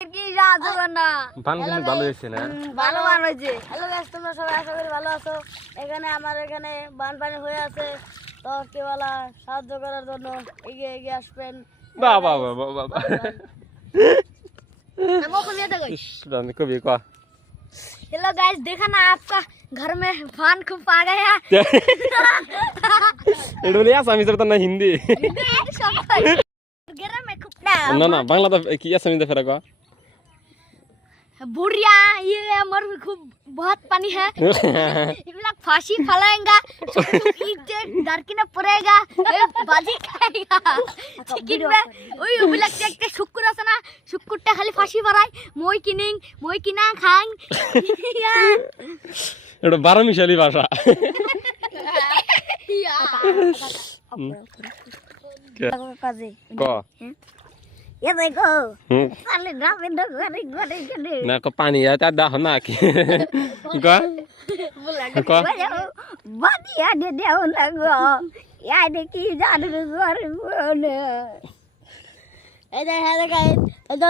কি সাহায্য কর না পান কিন্তু ভালো হয়েছে না ভালো মান হয়েছে হ্যালো গাইস তোমরা সবাই আশা করি ভালো আছো এখানে আমার এখানে বানপানি হয়ে আছে তো কেবলা সাহায্য করার জন্য এগিয়ে এগিয়ে আসবেন বাহ বাহ বাহ বাহ বাহ हमको खुलिए तो ইস, রানী কবি কয়া हेलो गाइस देखा ना आपका घर में फान खूब आ गया এটা বলে আসামি তো না হিন্দি गिरा में खूब ना না না বাংলাতে কি আসামি দে ফেরা কয়া बुढ़िया ये हमर में खूब बहुत पानी है ये लोग फांसी फैलाएगा ईटे डरकी ना पड़ेगा ये बाजी खाएगा চিকেন में ওই ওবিলাক একটা শুকুর আছে না শুকুরটা খালি ফাঁসি পারায় মই কিনিং মই কিনা খাং এটা বারো মিশালি ভাষা কাজে ক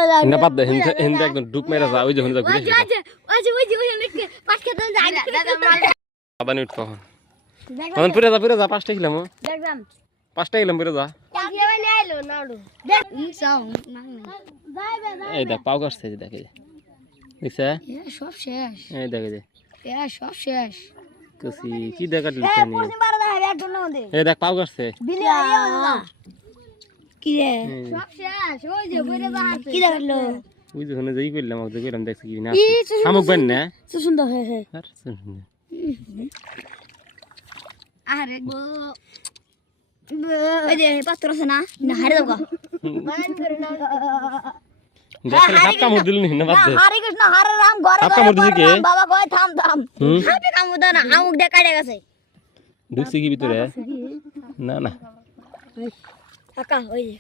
দেখ না বাদ দে হিন্দি হিন্দি একদম ডুব মেরে যা ওই যে হিন্দি ঘুরে ওই যে ওই যে ওই যে ওই যে পাঁচ খেতে যায় দাদা মাল। আদানি উঠ তখন তখন পুরে যা পুরে যা পাঁচটা খেলাম পাঁচটা খেলাম পুরে যা। এই দেখ পাও কাটছে যে দেখ দেখছে সব শেষ এই দেখ এই যে। এ সব শেষ কসি কি একজন মধ্যে। এই দেখ পাও কাটছে। কি রে? সব শেষ ওই যে বইরে বাহার কি দেখাল ওই যে ওখানে যাই করলাম ওই যে করলাম দেখছি কি না ই, সুন্দর, না তো সুন্দর হয়ে হয়ে আর শুন- আরে গো। পাত্র আছে না না হারে দাও দেখ হাত কামড় দিল নি না বাদ দে হরে কৃষ্ণ হরে রাম ঘরে হাত কামড় দিছে কে? বাবা কয় থাম থাম হাতে কামড় দাও না আমুক দিয়ে কাটে গেছে ঢুকছে কি ভিতরে না না কাকা ওই যে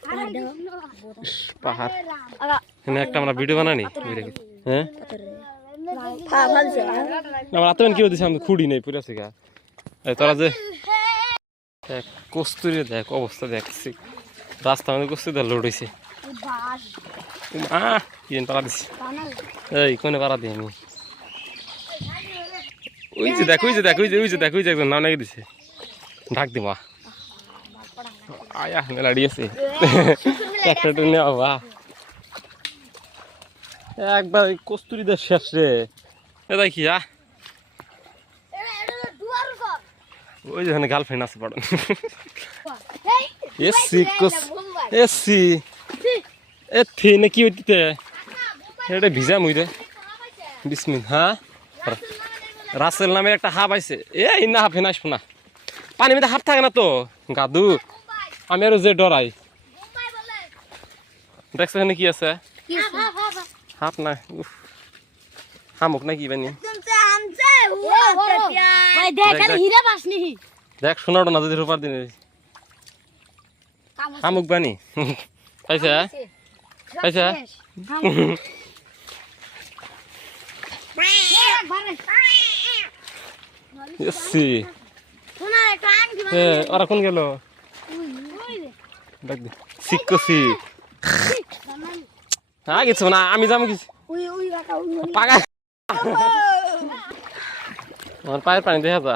পাহাড় এখানে একটা আমরা ভিডিও বানানি হ্যাঁ আমার কি হতেছে আমি খুঁড়ি নেই পুরো শিখা তোরা যে দেখ, কস্তুরি দেখ, অবস্থা দেখছি। রাস্তা মধ্যে কস্তুরি দেখ লোড আহ এই, কোনে আমি? দেখ দেখ দেখ দিছে। আয়া একবার কস্তুরি দেশ শেষ রে। এ দেখি আ ওই যে ওখানে গার্লফ্রেন্ড আছে পড়েন এসি এসি। এ থি না কি হইতে এটা ভিজা মুই রে। বিশ মিনিট হ্যাঁ রাসেল নামের একটা হাফ আইছে। এ ইন্না হাফ হেনা আসব না পানি মধ্যে হাফ থাকে না তো? গাদু। আমি আরও যে ডরাই। দেখছ এখানে কি আছে? হাফ না হামুক না কি বানি দেখ শোনাটো না যদি রূপার দিনে হামুক বানি পাইছে? পাইছে? ওরা কোন গেল? দেখ দি। কিছু না, আমি যাব কিছু কাকা আমার পায়ের পানি দেখা যা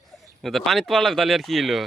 পানিত পড়া লাগবে তাহলে আর কি এলো